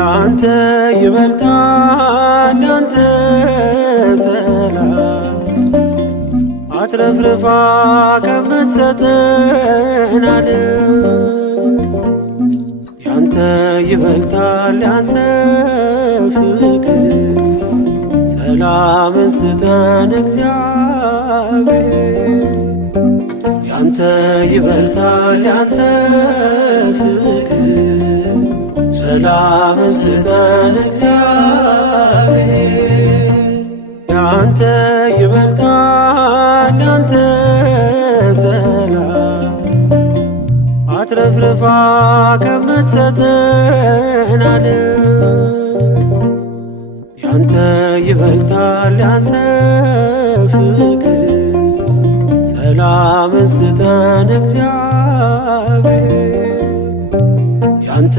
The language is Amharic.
ያንተ ይበልጣል ያንተ ሰላም አትረፍርፋ ከምትሰጠን ዓለም ያንተ ይበልጣል ያንተ ፍቅር ሰላምን ስጠን እግዚአብሔር ያንተ ይበልጣል ያንተ ፍቅር ሰላምን ስጠን እግዚአብሔር ያንተ ይበልጣል ያንተ ሰላም አትረፍርፋ ከምትሰጠን ዓለም ያንተ ይበልጣል ያንተ ፍቅር ሰላምን ስጠን እግዚአብሔር ያንተ